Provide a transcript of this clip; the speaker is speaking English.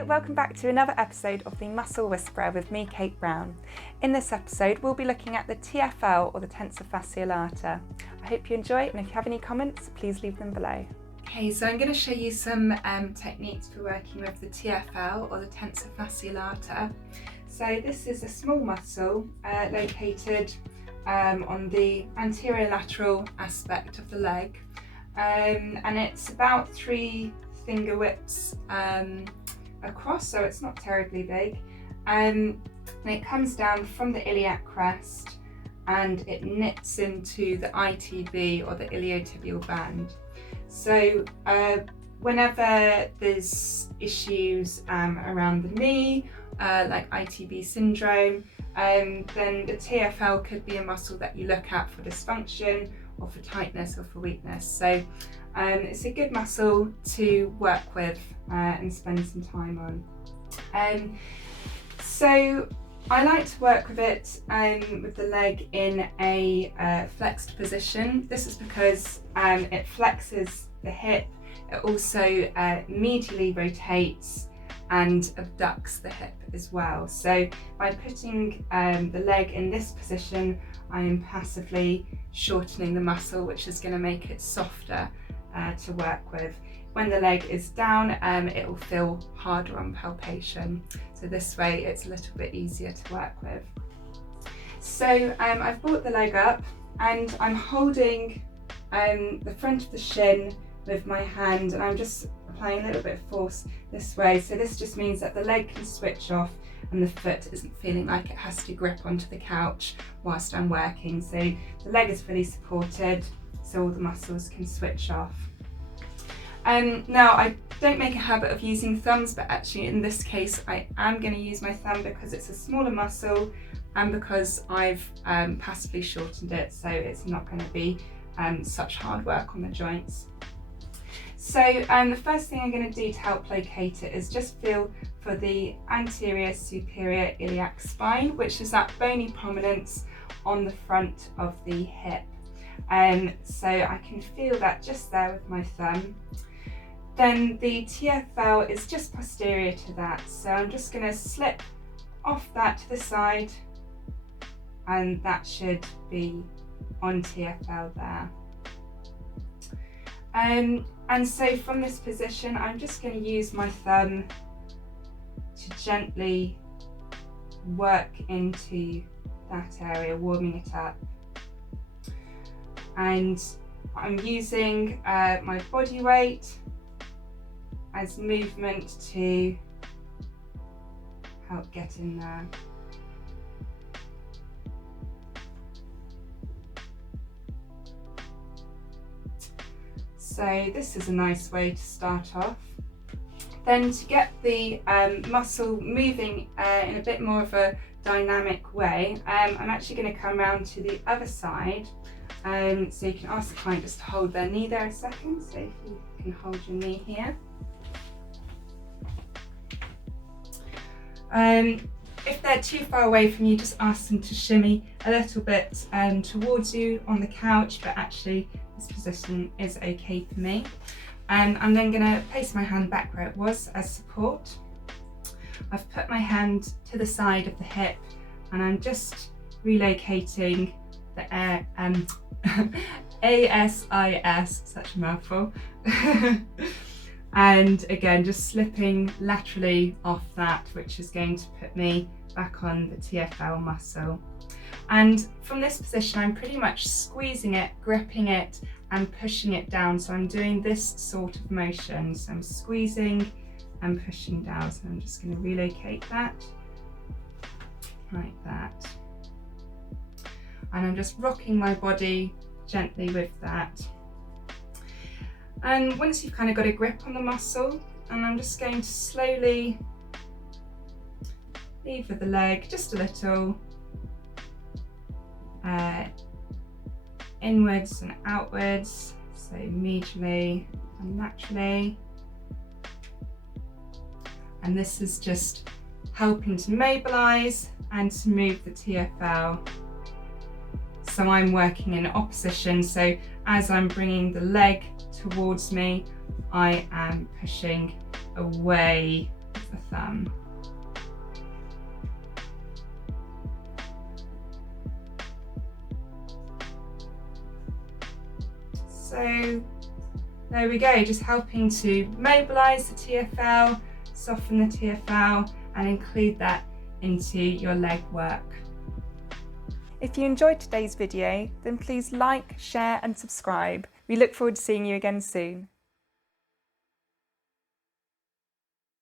Hello, welcome back to another episode of the Muscle Whisperer with me, Kate Browne. In this episode, we'll be looking at the TFL or the Tensor Fasciae Latae. I hope you enjoy it, and if you have any comments, please leave them below. Okay, so I'm going to show you some techniques for working with the TFL or the Tensor Fasciae Latae. So this is a small muscle located on the anterior lateral aspect of the leg, and it's about 3 finger widths across, so it's not terribly big, and it comes down from the iliac crest and it knits into the ITB or the iliotibial band. So whenever there's issues around the knee, like ITB syndrome, then the TFL could be a muscle that you look at for dysfunction or for tightness or for weakness. So it's a good muscle to work with and spend some time on. So I like to work with it with the leg in a flexed position. This is because it flexes the hip. It also medially rotates and abducts the hip as well. So by putting the leg in this position, I am passively shortening the muscle, which is going to make it softer to work with. When the leg is down, it will feel harder on palpation. So this way it's a little bit easier to work with. So I've brought the leg up and I'm holding the front of the shin with my hand, and I'm just applying a little bit of force this way. So this just means that the leg can switch off and the foot isn't feeling like it has to grip onto the couch whilst I'm working. So the leg is fully supported, so all the muscles can switch off. Now I don't make a habit of using thumbs, but actually in this case I am going to use my thumb because it's a smaller muscle and because I've passively shortened it, so it's not going to be such hard work on the joints. So the first thing I'm going to do to help locate it is just feel for the anterior superior iliac spine, which is that bony prominence on the front of the hip. So I can feel that just there with my thumb. Then the TFL is just posterior to that, so I'm just going to slip off that to the side, and that should be on TFL there. And so from this position, I'm just going to use my thumb to gently work into that area, warming it up. And I'm using my body weight as movement to help get in there. So this is a nice way to start off. Then to get the muscle moving in a bit more of a dynamic way, I'm actually going to come around to the other side. So you can ask the client just to hold their knee there a second. So if you can hold your knee here. If they're too far away from you, just ask them to shimmy a little bit towards you on the couch, but actually this position is okay for me. I'm then going to place my hand back where it was as support. I've put my hand to the side of the hip and I'm just relocating the ASIS, such a mouthful, and again just slipping laterally off that, which is going to put me back on the TFL muscle. And from this position I'm pretty much squeezing it, gripping it and pushing it down. So I'm doing this sort of motion, so I'm squeezing and pushing down. So I'm just going to relocate that like that, and I'm just rocking my body gently with that. And once you've kind of got a grip on the muscle, and I'm just going to slowly lever the leg just a little, inwards and outwards, so medially and laterally. And this is just helping to mobilise and to move the TFL. So I'm working in opposition, so as I'm bringing the leg towards me, I am pushing away of the thumb. So there we go, just helping to mobilise the TFL, soften the TFL and include that into your leg work. If you enjoyed today's video, then please like, share and subscribe. We look forward to seeing you again soon.